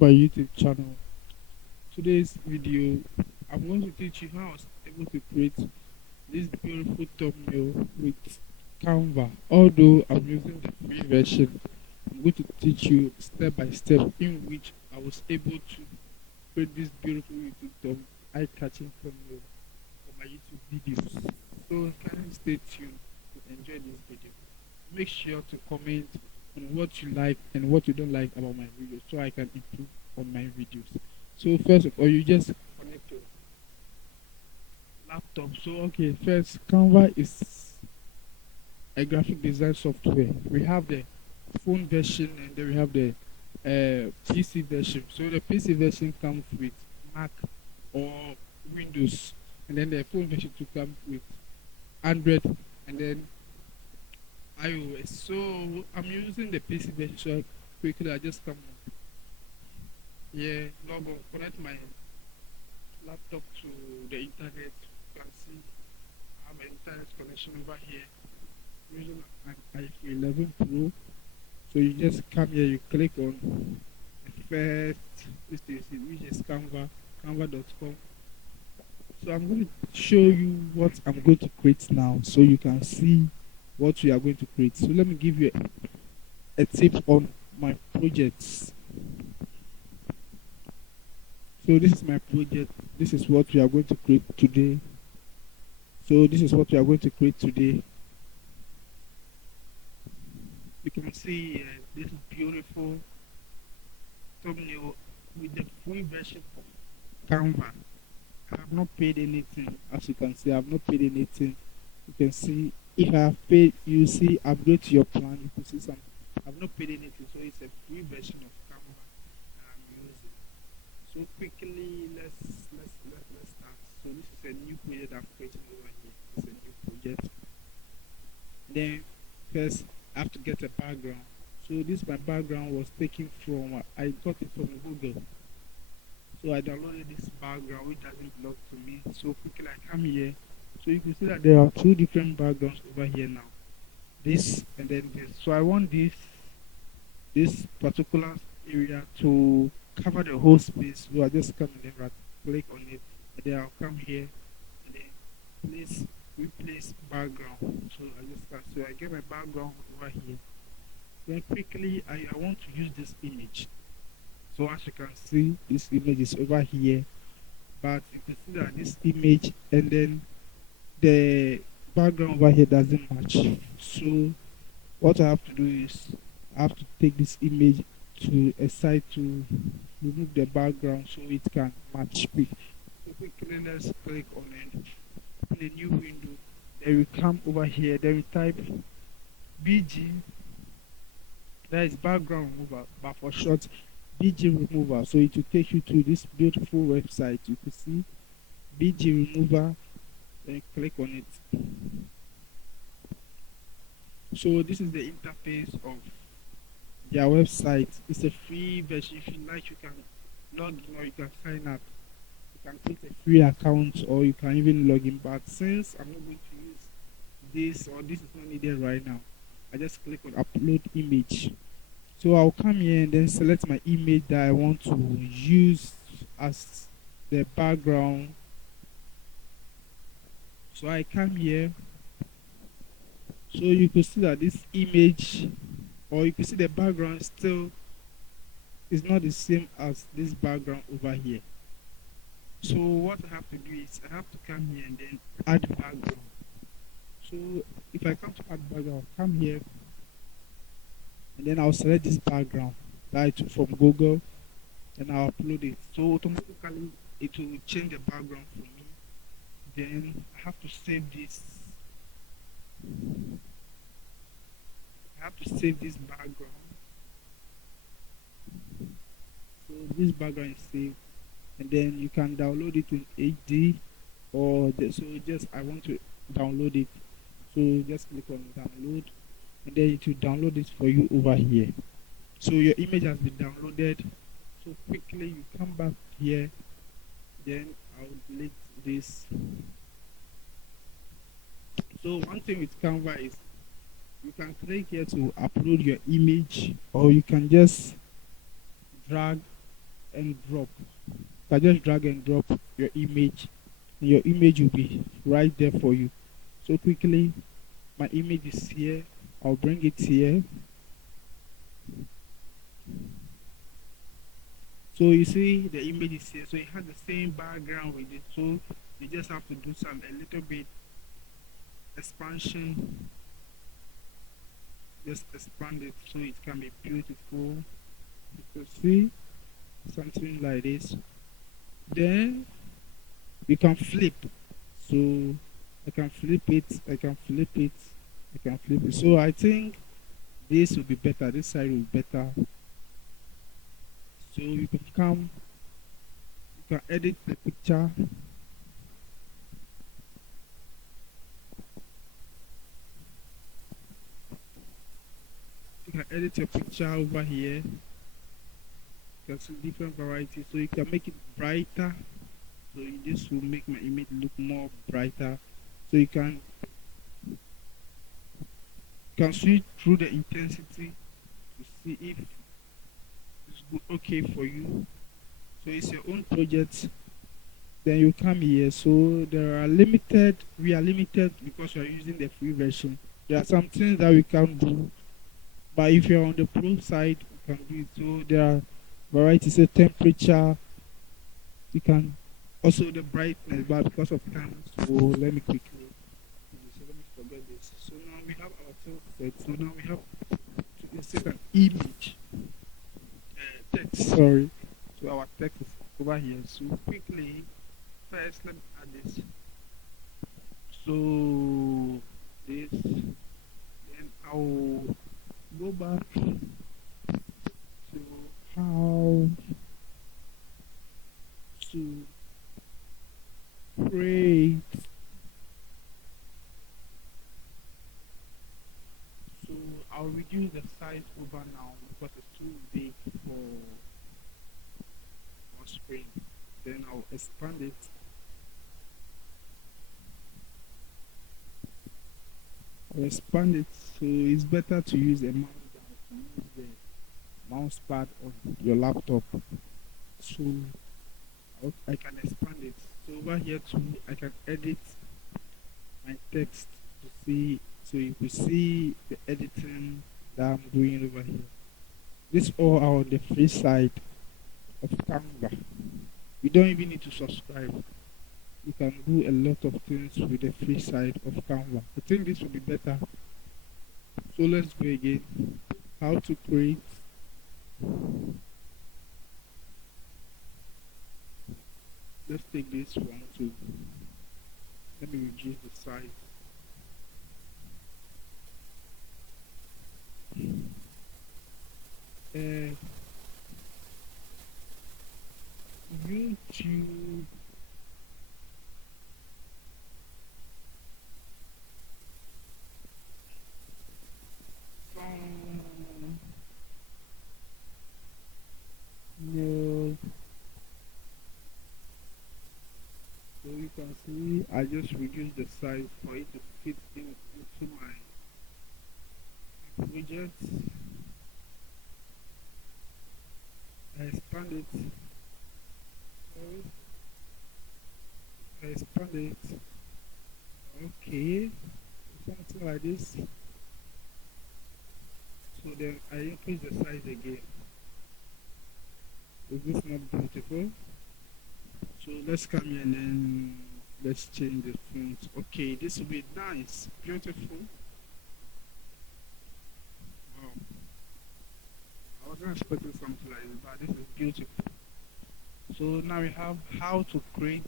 my YouTube channel. Today's video, I'm going to teach you how I was able to create this beautiful thumbnail with Canva. Although I'm using the free version, I'm going to teach you step by step in which I was able to create this beautiful YouTube eye-catching thumbnail for my YouTube videos. So kindly stay tuned to enjoy this video. Make sure to comment on what you like and what you don't like about my videos so I can improve on my videos. So first of all, you just connect your laptop. So okay, first Canva is a graphic design software. We have the phone version and then we have the PC version. So the PC version comes with Mac or Windows, and then the phone version to come with Android and then iOS. So I'm using the PC version. So quickly, I just come here, log on, connect my laptop to the internet. You can see I have an internet connection over here using an iPhone 11 Pro. So you just come here, you click on the first this is which is Canva, canva.com. So I'm going to show you what I'm going to create now so you can see what we are going to create. So let me give you a tip on my projects. So this is my project. This is what we are going to create today. So this is what we are going to create today. You can see this beautiful thumbnail with the full version of Canva. I have not paid anything. As you can see, I have not paid anything. You can see if I have paid, you see upgrade to your plan. You can see some. I have not paid anything, so it's a free version of Canva that I'm using. So quickly, let's start. So this is a new project I'm creating over here. It's a new project. Then first, I have to get a background. So this my background was taken from I got it from Google. So I downloaded this background which doesn't belong to me. So quickly I come here. So you can see that there are two different backgrounds over here now. This and then this. So I want this particular area to cover the whole space. So I just come and then right click on it, and then I'll come here and then place replace background. So I just start. So I get my background over here. Then quickly I want to use this image. So as you can see, this image is over here, but you can see that this image and then the background over here doesn't match. So what I have to do is I have to take this image to a side to remove the background so it can match me. So quickly let's click on it. Open a new window. Then we come over here. Then we type BG. That is background remover, but for short BG remover. So it will take you to this beautiful website. You can see BG remover. Then click on it. So this is the interface of their website. It's a free version. If you like, you can log in or you can sign up. You can create a free account or you can even log in. But since I'm not going to use this or this is not needed right now, I just click on upload image. So I'll come here and then select my image that I want to use as the background. So I come here. So you can see that this image, or you can see the background still is not the same as this background over here. So what I have to do is I have to come here and then add background. So if I come to add background, I'll come here and then I'll select this background that I took from Google and I'll upload it. So automatically it will change the background for me. Then I have to save this. I have to save this background. So this background is saved, and then you can download it in HD or so just I want to download it. So just click on download, and then it will download it for you over here. So your image has been downloaded. So quickly you come back here, then I'll delete this. So one thing with Canva is you can click here to upload your image, or you can just drag and drop. You can just drag and drop your image, and your image will be right there for you. So quickly, my image is here. I'll bring it here. So you see the image is here. So it has the same background with it. So you just have to do some a little bit expansion. Just expand it so it can be beautiful. You can see something like this. Then you can flip. So I can flip it. I can flip it. I can flip it. So I think this will be better. This side will be better. So you can come. You can edit the picture. You can edit your picture over here. You can see different varieties. So you can make it brighter. So this will make my image look more brighter. So you can switch through the intensity to see if it's good, okay for you. So it's your own project. Then you come here. So there are limited. We are limited because we are using the free version. There are some things that we can't do, but if you're on the pro side, you can do it. So there are varieties of temperature. You can also the brightness, but because of time, so let me quickly. So let me forget this. So now we have our text set. So now we have to insert an image, text. Sorry, so our text is over here. So quickly, first let me add this. So this, then I'll go back to how to create. So I'll reduce the size over now because it's too big for our screen. Then I'll expand it. I'll expand it so it's better to use a mouse than to use the mouse pad of your laptop. So I can expand it. So over here too, I can edit my text to see. So you can see the editing that I'm doing over here. This all are on the free side of Canva. You don't even need to subscribe. You can do a lot of things with the free side of Canva. I think this will be better. So let's go again. How to create. Let's take this one too. Let me reduce the size. Uh, YouTube. No. So you can see I just reduced the size for it to fit into my widget. I expand it. I expand it. Okay. Something like this. So then I increase the size again. Is this not beautiful? So let's come here and then let's change the font. Okay, this will be nice, beautiful. Wow. I wasn't expecting something like this, but this is beautiful. So now we have how to create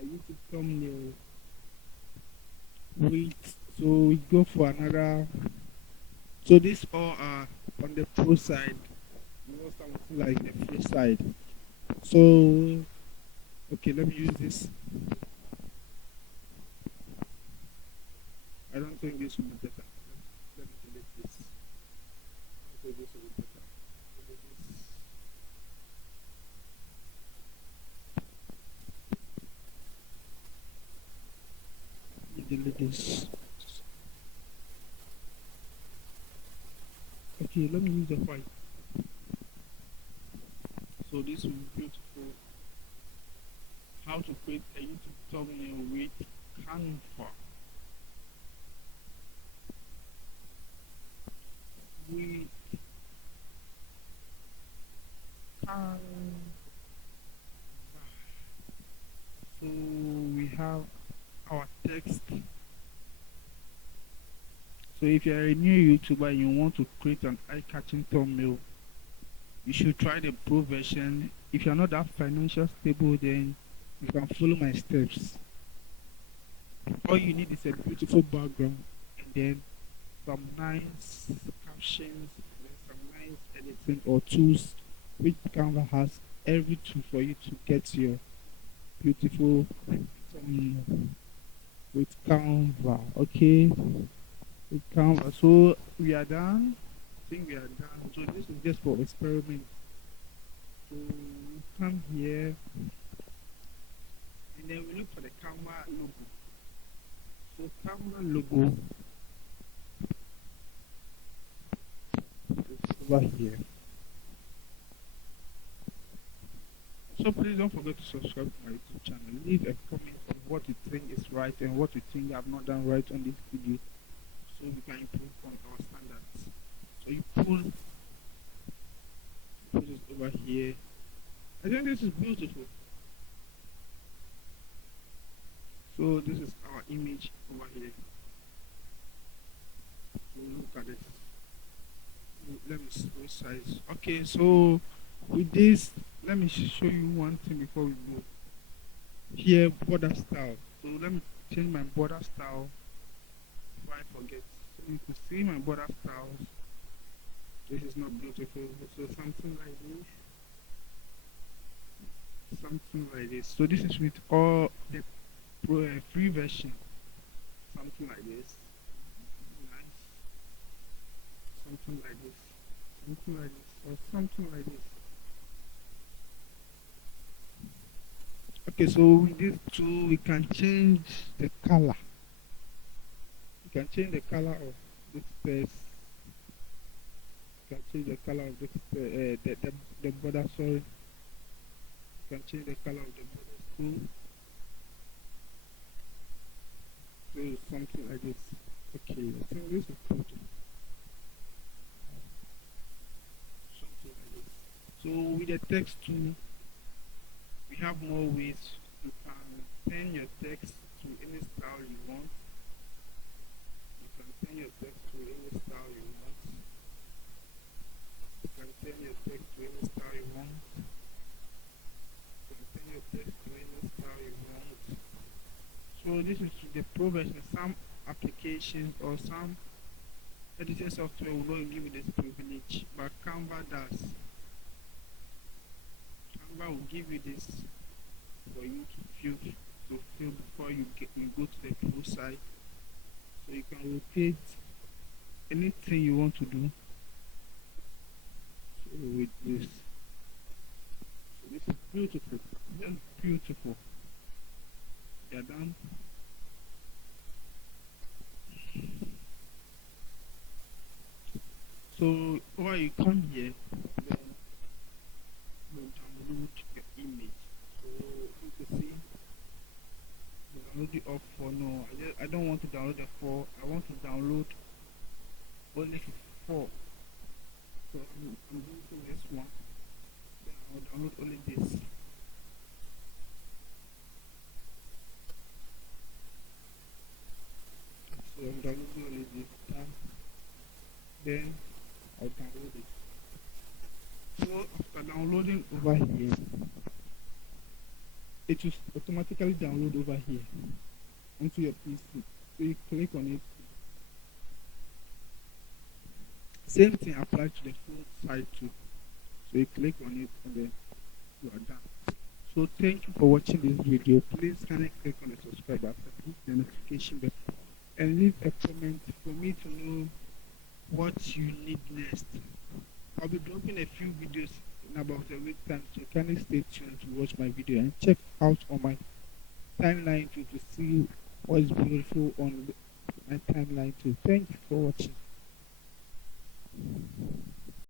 a YouTube thumbnail with. So we go for another. So these all are on the pro side. You know something like the free side. So okay, let me use this. I don't think this will be better. Let me delete this. I think this will be better. Delete this. Okay, let me use the white. So So this will be beautiful. How to create a YouTube thumbnail with Canva. With Canva. So we have our text. So if you're a new YouTuber and you want to create an eye-catching thumbnail, you should try the pro version. If you're not that financial stable, then you can follow my steps. All you need is a beautiful background and then some nice captions, and some nice editing or tools, which Canva has every tool for you to get your beautiful thumbnail with Canva. Okay, with Canva. So we are done. I think we are done. So this is just for experiment. So we come here and then we look for the Canva logo. So Canva logo is over here. So please don't forget to subscribe to my YouTube channel. Leave a comment on what you think is right and what you think I have not done right on this video, so we can improve on our standards. So you put this over here. I think this is beautiful. So this is our image over here. So look at this. Let me resize. Okay, so with this, let me show you one thing before we go. Here, border style. So let me change my border style before I forget. So you can see my border styles. This is not beautiful. So something like this. Something like this. So this is with all the free version. Something like this. Nice. Something like this. Something like this. Or something like this. Okay, so with this tool we can change the color. You can change the color of this text. You can change the color of this the border, sorry. You can change the color of the border too. So something like this. Okay, so this is good. Something like this. So with the text tool, we have more ways. You can turn your text to any style you want. You can turn your text to any style you want. You can turn your text to any style you want. You can turn your text to any style you want. So this is the pro version. Some applications or some editing software will not give you this privilege, but Canva does. Canva will give you this for you to feel before you go to the pro site. So you can rotate anything you want to do. So with this. So this is beautiful. Just beautiful. You're done. So while you come here, then you download the image. So you can see download it up for no. I don't want to download the 4. I want to download only 4. So I'm doing this one. Then I'll download only this. So I'm downloading only this. Then I'll download it. So after downloading over here, it will automatically download over here onto your PC. So you click on it. Same thing applies to the phone side too. So you click on it and then you are done. So thank you for watching this video. Please kindly click on the subscribe button, hit the notification bell, and leave a comment for me to know what you need next. I'll be dropping a few videos in about a week time, so kindly stay tuned to watch my video and check out on my timeline too to see what is beautiful on my timeline too. Thank you for watching.